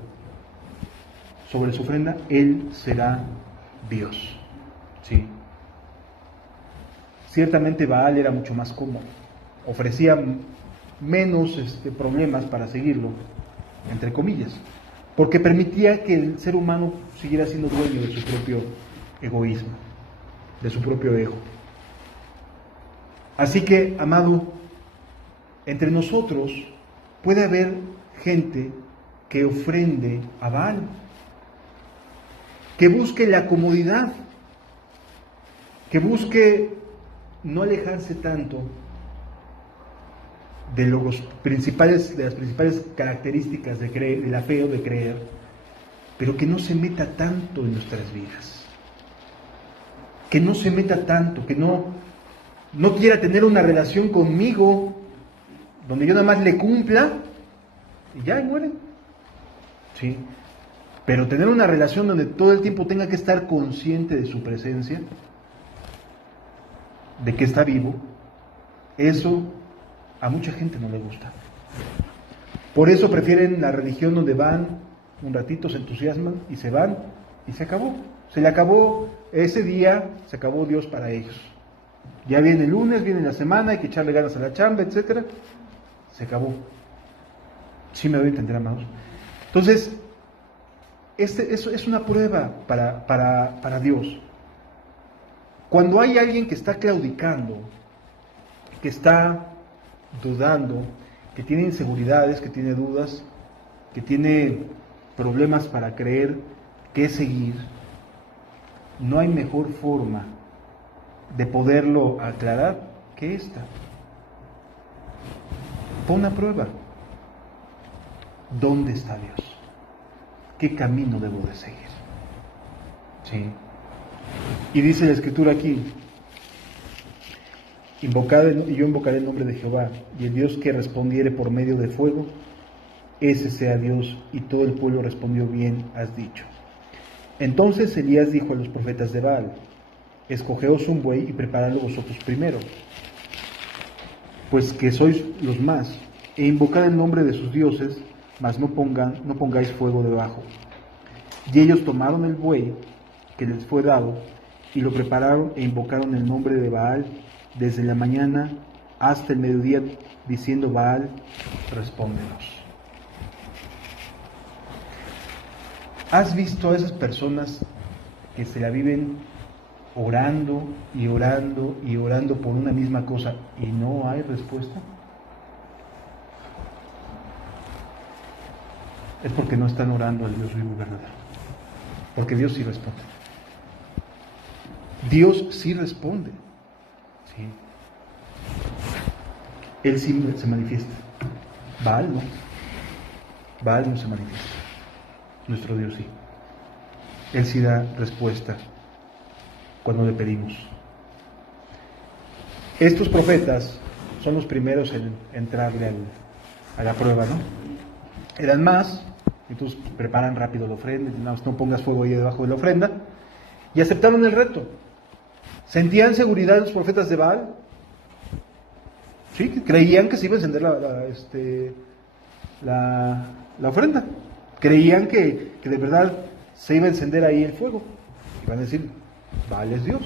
sobre su ofrenda, Él será Dios. ¿Sí? Ciertamente Baal era mucho más cómodo, ofrecía menos problemas para seguirlo, entre comillas, porque permitía que el ser humano siguiera siendo dueño de su propio egoísmo, de su propio ego. Así que, amado, entre nosotros puede haber gente que ofrende a Baal, que busque la comodidad, que busque no alejarse tanto de las principales características de la fe o de creer, pero que no se meta tanto en nuestras vidas, que no se meta tanto, que no quiera tener una relación conmigo donde yo nada más le cumpla y ya, y muere. Sí. Pero tener una relación donde todo el tiempo tenga que estar consciente de su presencia, de que está vivo, eso a mucha gente no le gusta. Por eso prefieren la religión donde van un ratito, se entusiasman y se van y se acabó. Se le acabó ese día, se acabó Dios para ellos. Ya viene el lunes, viene la semana, hay que echarle ganas a la chamba, etcétera. Se acabó. ¿Sí me doy a entender, amados? Entonces, eso es una prueba para Dios. Cuando hay alguien que está claudicando, que está dudando, que tiene inseguridades, que tiene dudas, que tiene problemas para creer, que seguir, no hay mejor forma de poderlo aclarar que esta. Pon a prueba. ¿Dónde está Dios? ¿Qué camino debo de seguir? ¿Sí? Y dice la Escritura aquí: yo invocaré el nombre de Jehová, y el Dios que respondiere por medio de fuego, ese sea Dios. Y todo el pueblo respondió: bien has dicho. Entonces Elías dijo a los profetas de Baal: escogeos un buey y preparadlo vosotros primero, pues que sois los más, e invocad el nombre de sus dioses, mas no pongáis fuego debajo. Y ellos tomaron el buey que les fue dado, y lo prepararon e invocaron el nombre de Baal desde la mañana hasta el mediodía, diciendo: Baal, respóndenos. ¿Has visto a esas personas que se la viven orando y orando y orando por una misma cosa y no hay respuesta? Es porque no están orando al Dios vivo y verdadero. Porque Dios sí responde. Dios sí responde. ¿Sí? Él sí se manifiesta. Baal no. Baal no se manifiesta. Nuestro Dios sí. Él sí da respuesta cuando le pedimos. Estos profetas son los primeros en entrarle a la prueba, ¿no? Eran más, entonces preparan rápido la ofrenda, no pongas fuego ahí debajo de la ofrenda, y aceptaron el reto. ¿Sentían seguridad los profetas de Baal? Sí, creían que se iba a encender la ofrenda. Creían que de verdad se iba a encender ahí el fuego. Iban a decir: Baal es Dios.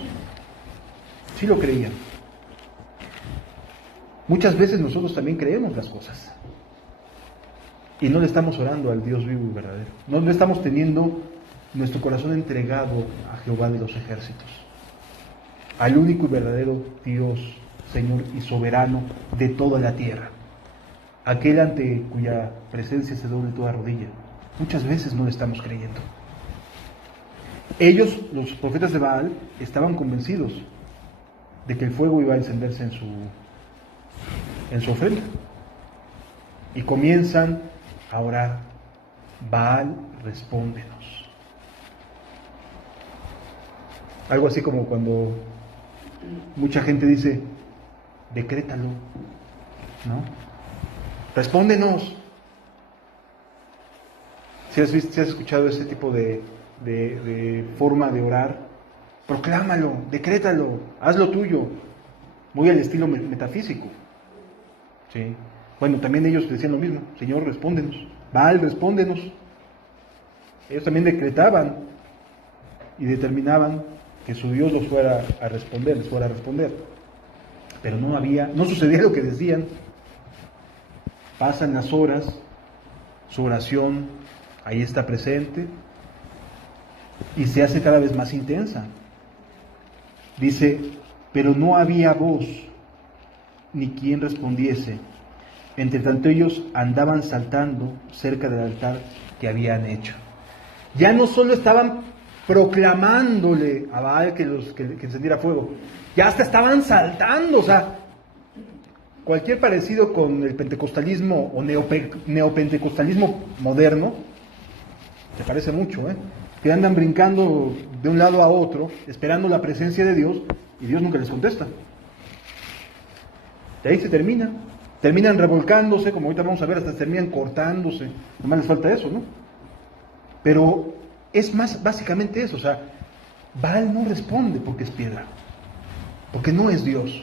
Sí lo creían. Muchas veces nosotros también creemos las cosas y no le estamos orando al Dios vivo y verdadero. No le estamos teniendo nuestro corazón entregado a Jehová de los ejércitos, al único y verdadero Dios, Señor y soberano de toda la tierra, aquel ante cuya presencia se doble toda rodilla. Muchas veces no le estamos creyendo. Ellos, los profetas de Baal, estaban convencidos de que el fuego iba a encenderse en su ofrenda. Y comienzan a orar: Baal, respóndenos. Algo así como cuando mucha gente dice: decrétalo, ¿no? Respóndenos. Si has escuchado ese tipo de forma de orar, proclámalo, decrétalo, hazlo tuyo, muy al estilo metafísico. ¿Sí? Bueno, también ellos decían lo mismo: Señor, respóndenos. Baal, respóndenos. Ellos también decretaban y determinaban que su Dios los fuera a responder, les fuera a responder. Pero no sucedía lo que decían. Pasan las horas, su oración ahí está presente y se hace cada vez más intensa. Dice: pero no había voz ni quien respondiese. Entre tanto ellos andaban saltando cerca del altar que habían hecho. Ya no solo estaban proclamándole a Baal que encendiera fuego, ya hasta estaban saltando. O sea, cualquier parecido con el pentecostalismo o neopentecostalismo moderno se parece mucho, que andan brincando de un lado a otro esperando la presencia de Dios y Dios nunca les contesta. De ahí se terminan revolcándose, como ahorita vamos a ver, hasta terminan cortándose. Nomás les falta eso, ¿no? Pero es más básicamente eso. O sea, Baal no responde porque es piedra, porque no es Dios.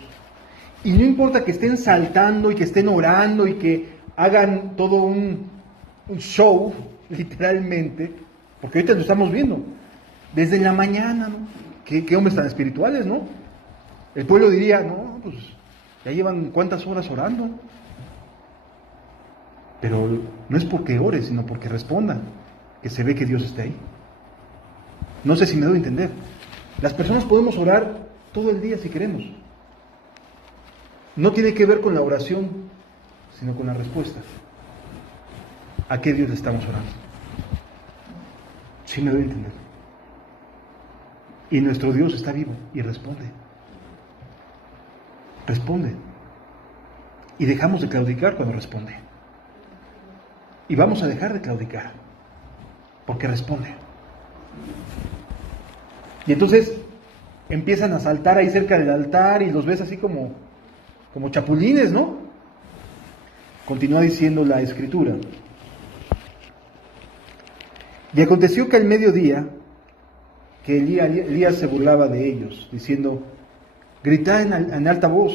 Y no importa que estén saltando y que estén orando y que hagan todo un show, literalmente, porque ahorita lo estamos viendo desde la mañana, ¿no? ¿Qué hombres tan espirituales, ¿no? El pueblo diría: no, pues ya llevan cuántas horas orando. Pero no es porque ore, sino porque responda, que se ve que Dios está ahí. No sé si me doy a entender. Las personas podemos orar todo el día si queremos. No tiene que ver con la oración, sino con la respuesta. ¿A qué Dios le estamos orando? Sí me doy a entender. Y nuestro Dios está vivo y responde. Responde. Y dejamos de claudicar cuando responde. Y vamos a dejar de claudicar, porque responde. Y entonces empiezan a saltar ahí cerca del altar y los ves así como chapulines, ¿no? Continúa diciendo la Escritura: y aconteció que al mediodía, que Elías se burlaba de ellos, diciendo: gritad en alta voz,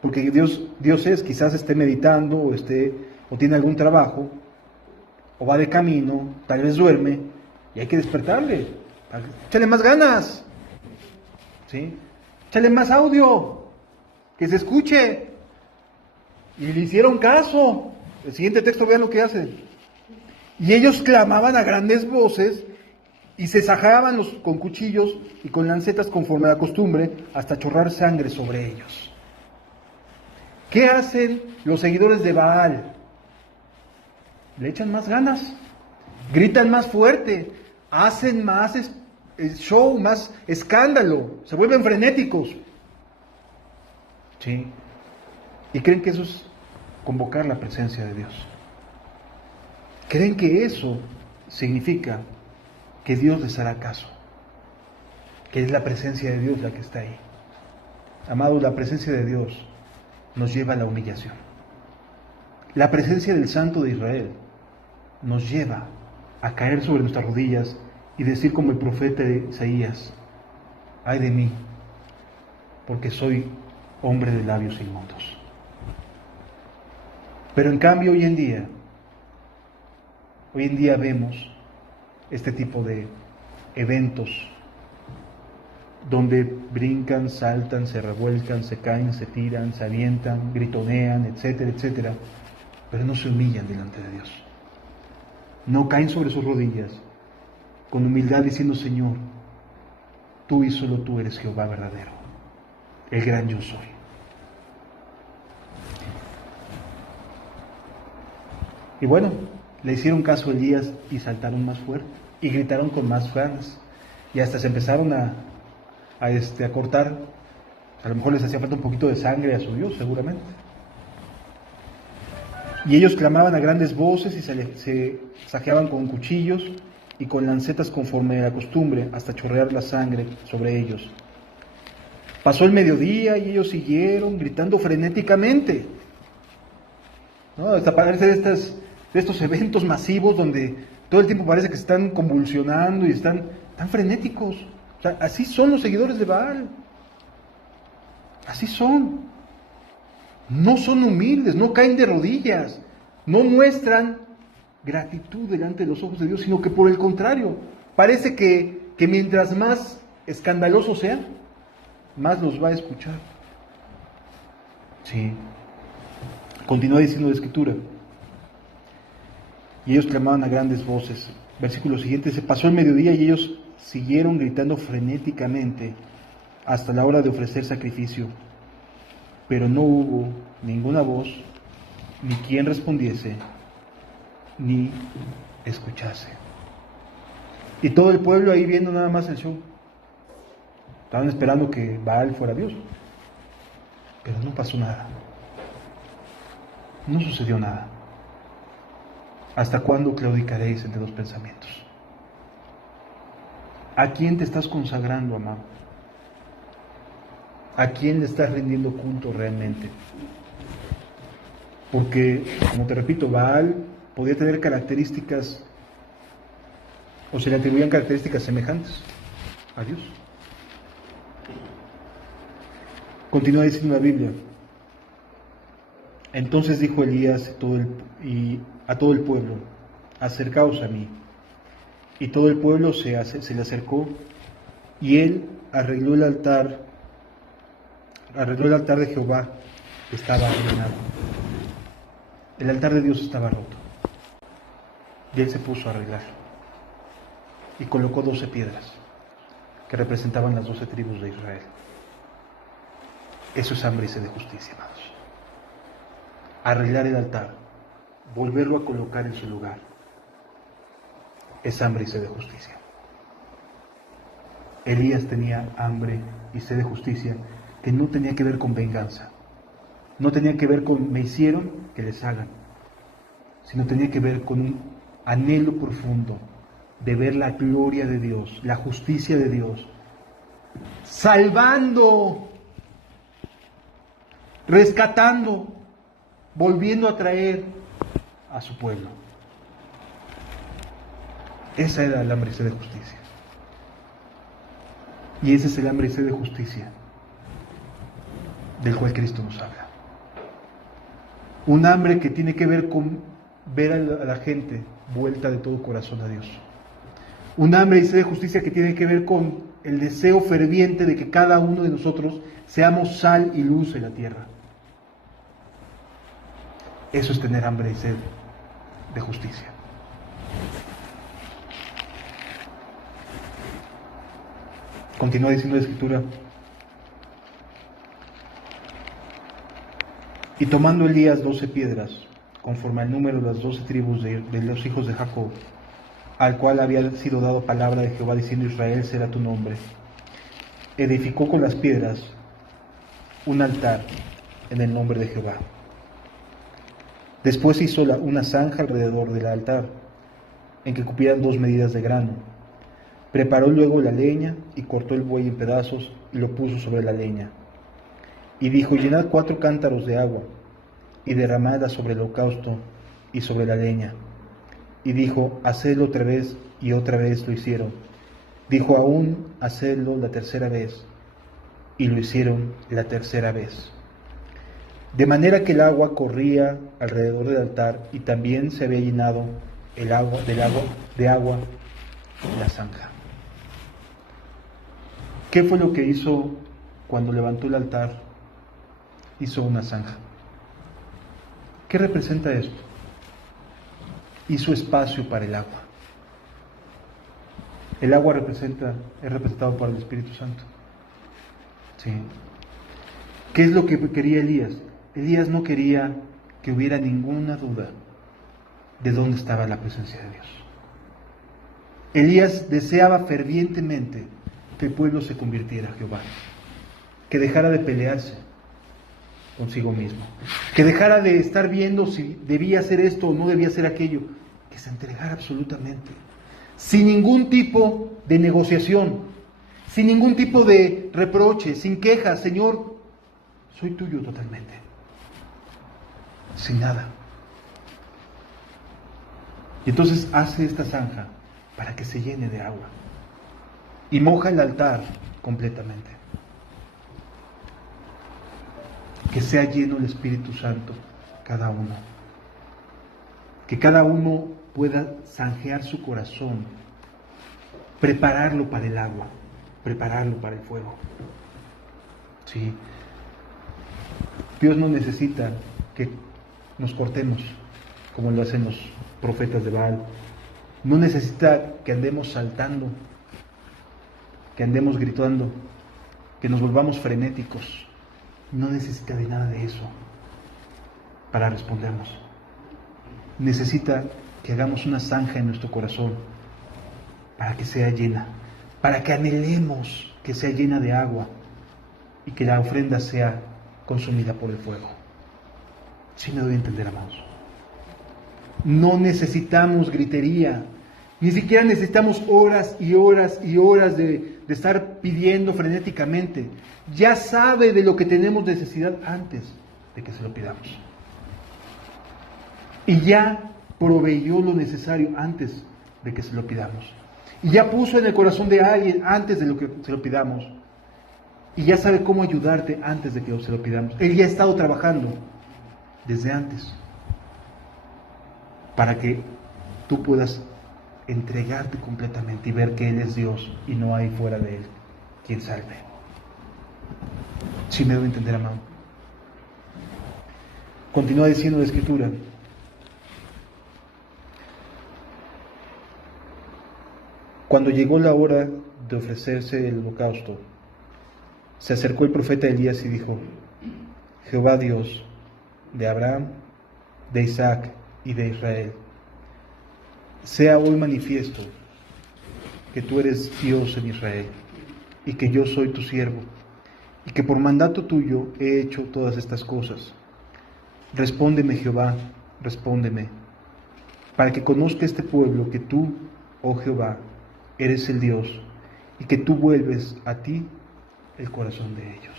porque Dios quizás esté meditando o tiene algún trabajo, o va de camino, tal vez duerme, y hay que despertarle. Échale más ganas, ¿sí? Échale más audio, que se escuche. Y le hicieron caso. El siguiente texto, vean lo que hacen. Y ellos clamaban a grandes voces y se sajaban con cuchillos y con lancetas conforme a la costumbre, hasta chorrar sangre sobre ellos. ¿Qué hacen los seguidores de Baal? Le echan más ganas, gritan más fuerte, hacen más show, más escándalo, se vuelven frenéticos. ¿Sí? Y creen que eso es convocar la presencia de Dios. Creen que eso significa que Dios les hará caso, que es la presencia de Dios la que está ahí. Amados, la presencia de Dios nos lleva a la humillación. La presencia del Santo de Israel nos lleva a caer sobre nuestras rodillas y decir como el profeta de Isaías: ay de mí, porque soy hombre de labios inmundos. Pero en cambio hoy en día vemos este tipo de eventos donde brincan, saltan, se revuelcan, se caen, se tiran, se avientan, gritonean, etcétera, etcétera, pero no se humillan delante de Dios. No caen sobre sus rodillas con humildad diciendo: Señor, tú y solo tú eres Jehová verdadero, el gran yo soy. Y bueno, le hicieron caso a Elías y saltaron más fuerte. y gritaron con más ganas. Y hasta se empezaron a cortar. A lo mejor les hacía falta un poquito de sangre a su Dios, seguramente. Y ellos clamaban a grandes voces y se saqueaban con cuchillos y con lancetas conforme a la costumbre, hasta chorrear la sangre sobre ellos. Pasó el mediodía y ellos siguieron gritando frenéticamente. ¿No? Hasta parece de estos eventos masivos donde todo el tiempo parece que están convulsionando y están tan frenéticos. O sea, así son los seguidores de Baal. Así son. No son humildes, no caen de rodillas, no muestran gratitud delante de los ojos de Dios, sino que por el contrario, parece que mientras más escandalosos sean, más los va a escuchar. Sí. Continúa diciendo la Escritura. Y ellos clamaban a grandes voces. Versículo siguiente, se pasó el mediodía y ellos siguieron gritando frenéticamente hasta la hora de ofrecer sacrificio. Pero no hubo ninguna voz, ni quien respondiese, ni escuchase. Y todo el pueblo ahí viendo nada más el show. Estaban esperando que Baal fuera Dios. Pero no pasó nada. No sucedió nada. ¿Hasta cuándo claudicaréis entre dos pensamientos? ¿A quién te estás consagrando, amado? ¿A quién le estás rindiendo culto realmente? Porque, como te repito, Baal podía tener características, o se le atribuían características semejantes a Dios. Continúa diciendo la Biblia. Entonces dijo Elías a todo el pueblo, acercaos a mí. Y todo el pueblo se le acercó, y él arregló el altar de Jehová, que estaba arruinado. El altar de Dios estaba roto. Y él se puso a arreglarlo. Y colocó 12 piedras, que representaban las 12 tribus de Israel. Eso es hambre y sed de justicia, amados. Arreglar el altar, volverlo a colocar en su lugar, es hambre y sed de justicia. Elías tenía hambre y sed de justicia que no tenía que ver con venganza, no tenía que ver con me hicieron que les hagan, sino tenía que ver con un anhelo profundo de ver la gloria de Dios, la justicia de Dios, salvando, rescatando, volviendo a traer a su pueblo. Esa era el hambre y sed de justicia. Y ese es el hambre y sed de justicia del cual Cristo nos habla. Un hambre que tiene que ver con ver a la gente vuelta de todo corazón a Dios. Un hambre y sed de justicia que tiene que ver con el deseo ferviente de que cada uno de nosotros seamos sal y luz en la tierra. Eso es tener hambre y sed de justicia. Continúa diciendo la Escritura. Y tomando Elías 12 piedras, conforme al número de las 12 tribus de los hijos de Jacob, al cual había sido dado palabra de Jehová diciendo: Israel será tu nombre, edificó con las piedras un altar en el nombre de Jehová. Después hizo una zanja alrededor del altar, en que cupieran 2 medidas de grano. Preparó luego la leña y cortó el buey en pedazos y lo puso sobre la leña. Y dijo: llenad 4 cántaros de agua y derramadla sobre el holocausto y sobre la leña. Y dijo: hacedlo otra vez, y otra vez lo hicieron. Dijo aún: hacedlo la tercera vez, y lo hicieron la tercera vez. De manera que el agua corría alrededor del altar, y también se había llenado de agua la zanja. ¿Qué fue lo que hizo cuando levantó el altar? Hizo una zanja. ¿Qué representa esto? Hizo espacio para el agua. El agua es representado por el Espíritu Santo. Sí. ¿Qué es lo que quería Elías? Elías no quería que hubiera ninguna duda de dónde estaba la presencia de Dios. Elías deseaba fervientemente que el pueblo se convirtiera a Jehová, que dejara de pelearse consigo mismo, que dejara de estar viendo si debía hacer esto o no debía hacer aquello, que se entregara absolutamente, sin ningún tipo de negociación, sin ningún tipo de reproche, sin quejas. Señor, soy tuyo totalmente, sin nada. Y entonces hace esta zanja para que se llene de agua y moja el altar completamente. Que sea lleno el Espíritu Santo cada uno. Que cada uno pueda zanjear su corazón, prepararlo para el agua, prepararlo para el fuego. Sí. Dios no necesita que nos cortemos como lo hacen los profetas de Baal. No necesita que andemos saltando, que andemos gritando, que nos volvamos frenéticos. No necesita de nada de eso para respondernos. Necesita que hagamos una zanja en nuestro corazón para que sea llena, para que anhelemos que sea llena de agua y que la ofrenda sea consumida por el fuego. ¿Sí me doy a entender, amados? No necesitamos gritería, ni siquiera necesitamos horas y horas y horas de estar pidiendo frenéticamente. Ya sabe de lo que tenemos necesidad antes de que se lo pidamos. Y ya proveyó lo necesario antes de que se lo pidamos. Y ya puso en el corazón de alguien antes de lo que se lo pidamos. Y ya sabe cómo ayudarte antes de que se lo pidamos. Él ya ha estado trabajando desde antes para que tú puedas entregarte completamente y ver que Él es Dios y no hay fuera de Él quien salve. ¿Sí me debo entender, amado? Continúa diciendo la Escritura: cuando llegó la hora de ofrecerse el holocausto, se acercó el profeta Elías y dijo: Jehová Dios de Abraham, de Isaac y de Israel, sea hoy manifiesto que tú eres Dios en Israel y que yo soy tu siervo y que por mandato tuyo he hecho todas estas cosas. Respóndeme, Jehová, respóndeme, para que conozca este pueblo que tú, oh Jehová, eres el Dios y que tú vuelves a ti el corazón de ellos.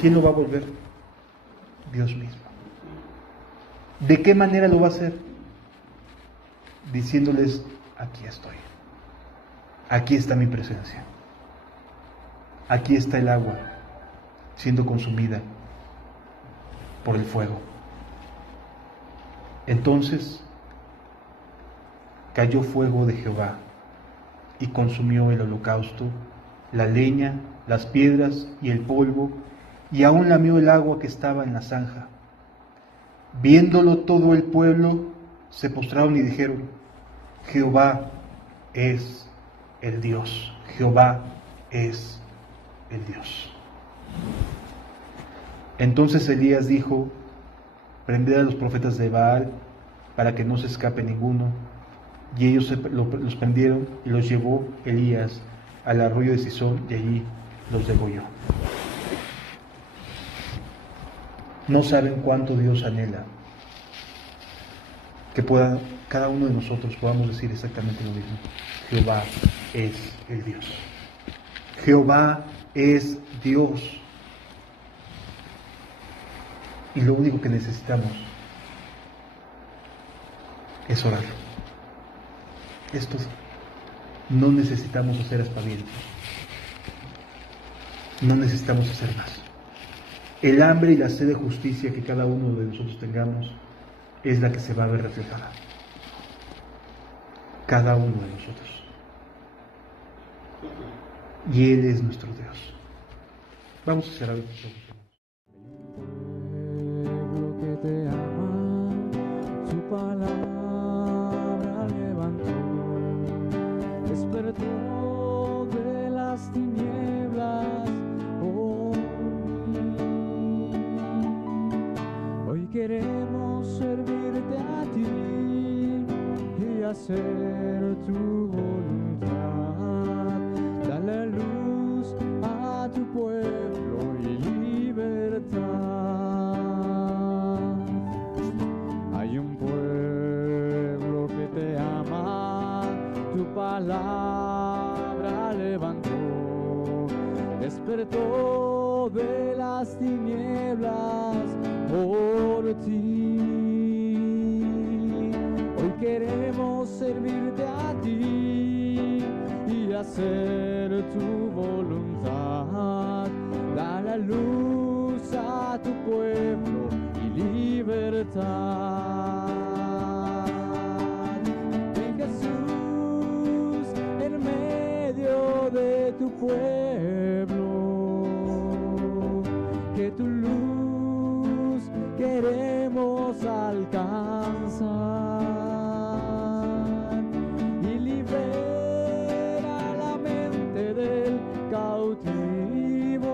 ¿Quién lo va a volver? Dios mismo. ¿De qué manera lo va a hacer? Diciéndoles: aquí estoy, aquí está mi presencia, aquí está el agua siendo consumida por el fuego. Entonces cayó fuego de Jehová y consumió el holocausto, la leña, las piedras y el polvo, y aún lamió el agua que estaba en la zanja. Viéndolo todo el pueblo, se postraron y dijeron: Jehová es el Dios, Jehová es el Dios. Entonces Elías dijo: prended a los profetas de Baal para que no se escape ninguno. Y ellos los prendieron y los llevó Elías al arroyo de Sison y allí los degolló. No saben cuánto Dios anhela que cada uno de nosotros podamos decir exactamente lo mismo: Jehová es el Dios. Jehová es Dios. Y lo único que necesitamos es orar. Es todo. No necesitamos hacer aspavientos. No necesitamos hacer más. El hambre y la sed de justicia que cada uno de nosotros tengamos es la que se va a ver reflejada. Cada uno de nosotros. Y Él es nuestro Dios. Vamos a cerrar los ojos. Que te ama, su palabra levantó, despertó de las tinieblas por mí. Hoy queremos servirte a ti y hacer tu voluntad. Dale luz a tu pueblo y libertad. Hay un pueblo que te ama, tu palabra levantó, despertó de las tinieblas por ti. Hoy queremos servirte a ti y hacer tu voluntad. Da la luz a tu pueblo y libertad. Ven Jesús en medio de tu pueblo, que tu luz queremos alcanzar y libera la mente del cautivo,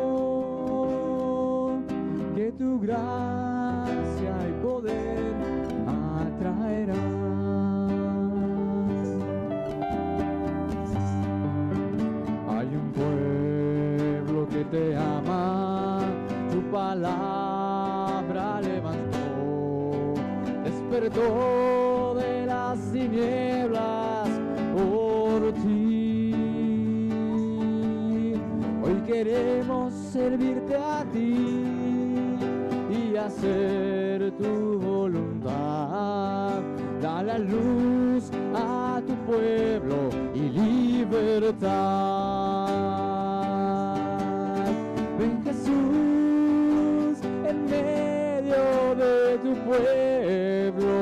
que tu gracia y poder atraerán. Hay un pueblo que te ama, tu palabra levantó, despertó de las tinieblas por ti. Hoy queremos servirte a ti y hacer tu voluntad. Da la luz a tu pueblo y libertad. Ven Jesús en medio de tu pueblo,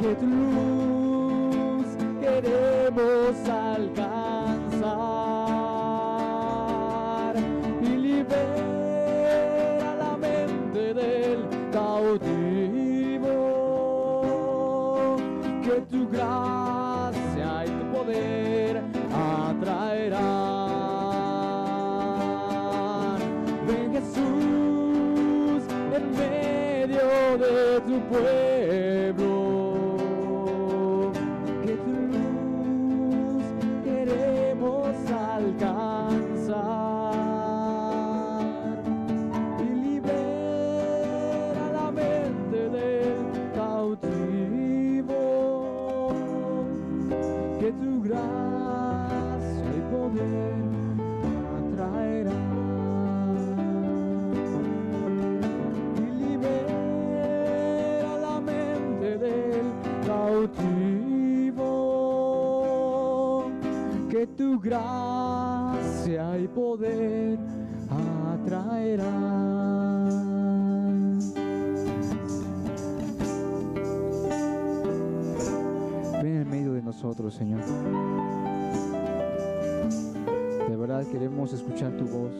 que tu luz queremos alcanzar y libera la mente del cautivo, que tu gracia y tu poder atraerán. Ven Jesús en medio de tu pueblo, que tu luz queremos alcanzar y libera la mente del cautivo, que tu gracia y poder atraerán y libera la mente del cautivo, que tu gracia y poder atraerán. Ven en medio de nosotros, Señor. De verdad queremos escuchar tu voz.